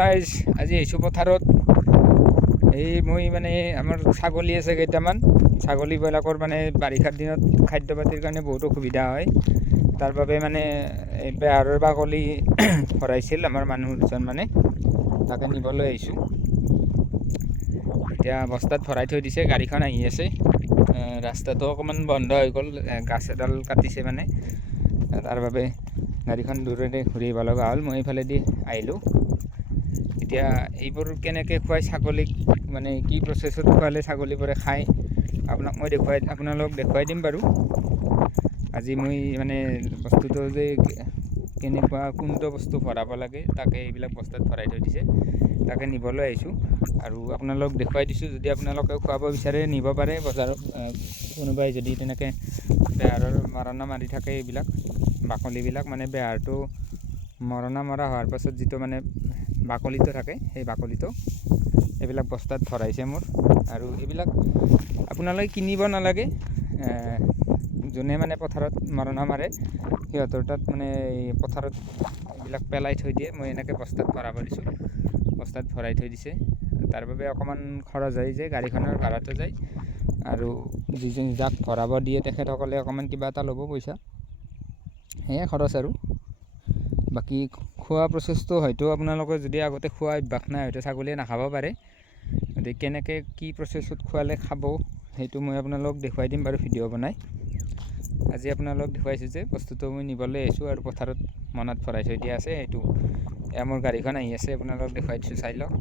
ৰাইজ আজি আহিছোঁ পথাৰত। মই মানে আমাৰ ছাগলী আছে কেইটামান। ছাগলীবিলাকৰ মানে বাৰিষাৰ দিনত খাদ্য পাতিৰ কাৰণে বহুত অসুবিধা হয়। তাৰ বাবে মানে এই বেহাৰৰ বাকলি ভৰাইছিল আমাৰ মানুহ দুজন মানে, তাকে নিবলৈ আহিছোঁ। এতিয়া বস্তাত ভৰাই থৈ দিছে, গাড়ীখন আহি আছে। ৰাস্তাটো অকণমান বন্ধ হৈ গ'ল, গাছ এডাল কাটিছে মানে, তাৰ বাবে গাড়ীখন দূৰতে ঘূৰি আহিব লগা হ'ল। মই এইফালেদি আহিলোঁ। এতিয়া এইবোৰ কেনেকৈ খুৱাই ছাগলীক, মানে কি প্ৰচেছত খোৱালে ছাগলীবোৰে খায় আপোনালোকক দেখুৱাই দিম বাৰু। আজি মই মানে বস্তুটো যে কেনেকুৱা কোনটো বস্তু ভৰাব লাগে, তাকে এইবিলাক বস্তাত ভৰাই থৈ দিছে, তাকে নিবলৈ আহিছোঁ। আৰু আপোনালোকক দেখুৱাই দিছোঁ, যদি আপোনালোকে খুৱাব বিচাৰে নিব পাৰে বজাৰত। কোনোবাই যদি তেনেকৈ বেহাৰৰ মৰণা মাৰি থাকে, এইবিলাক বাকলিবিলাক মানে বেহাৰটো মৰণা মৰা হোৱাৰ পাছত যিটো মানে বাকলিটো থাকে, সেই বাকলিটো এইবিলাক বস্তাত ভৰাইছে মোৰ। আৰু এইবিলাক আপোনালোকে কিনিব নালাগে। যোনে মানে পথাৰত মৰণা মাৰে সিহঁতৰ তাত মানে পথাৰত এইবিলাক পেলাই থৈ দিয়ে। মই এনেকৈ বস্তাত ভৰাব দিছোঁ, বস্তাত ভৰাই থৈ দিছে। তাৰ বাবে অকণমান খৰচ হয় যে, গাড়ীখনৰ ভাড়াটো যায়, আৰু যাক ভৰাব দিয়ে তেখেতসকলে অকণমান কিবা এটা ল'ব পইচা, সেয়াই খৰচ। আৰু বাকী খোৱা প্ৰচেছটো হয়তো আপোনালোকে যদি আগতে খোৱা অভ্যাস নাই, হয়তো ছাগলীয়ে নাখাব পাৰে। গতিকে কেনেকৈ কি প্ৰচেছত খোৱালে খাব, সেইটো মই আপোনালোকক দেখুৱাই দিম বাৰু ভিডিঅ' বনাই। আজি আপোনালোকক দেখুৱাইছোঁ যে বস্তুটো মই নিবলৈ আহিছোঁ, আৰু পথাৰত মনাত ভৰাই থৈ দিয়া আছে। সেইটো এয়া মোৰ গাড়ীখন আহি আছে, আপোনালোকক দেখুৱাই দিছোঁ, চাই লওক।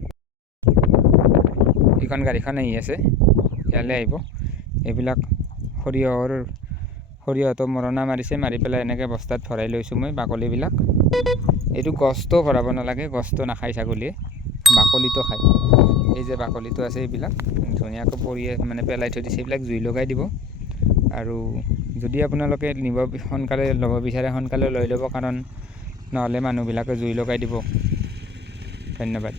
এইখন গাড়ীখন আহি আছে, ইয়ালৈ আহিব। এইবিলাক সৰিয়হটো মৰণা মাৰিছে, মাৰি পেলাই এনেকৈ বস্তাত ভৰাই লৈছোঁ মই বাকলিবিলাক। এইটো গছটো ভৰাব নালাগে, গছটো নাখায় ছাগলীয়ে, বাকলিটো খায়। এই যে বাকলিটো আছে, এইবিলাক ধুনীয়াকৈ পৰি মানে পেলাই থৈ দিছে, এইবিলাক জুই লগাই দিব। আৰু যদি আপোনালোকে সোনকালে ল'ব বিচাৰে, সোনকালে লৈ ল'ব, কাৰণ নহ'লে মানুহবিলাকে জুই লগাই দিব। ধন্যবাদ।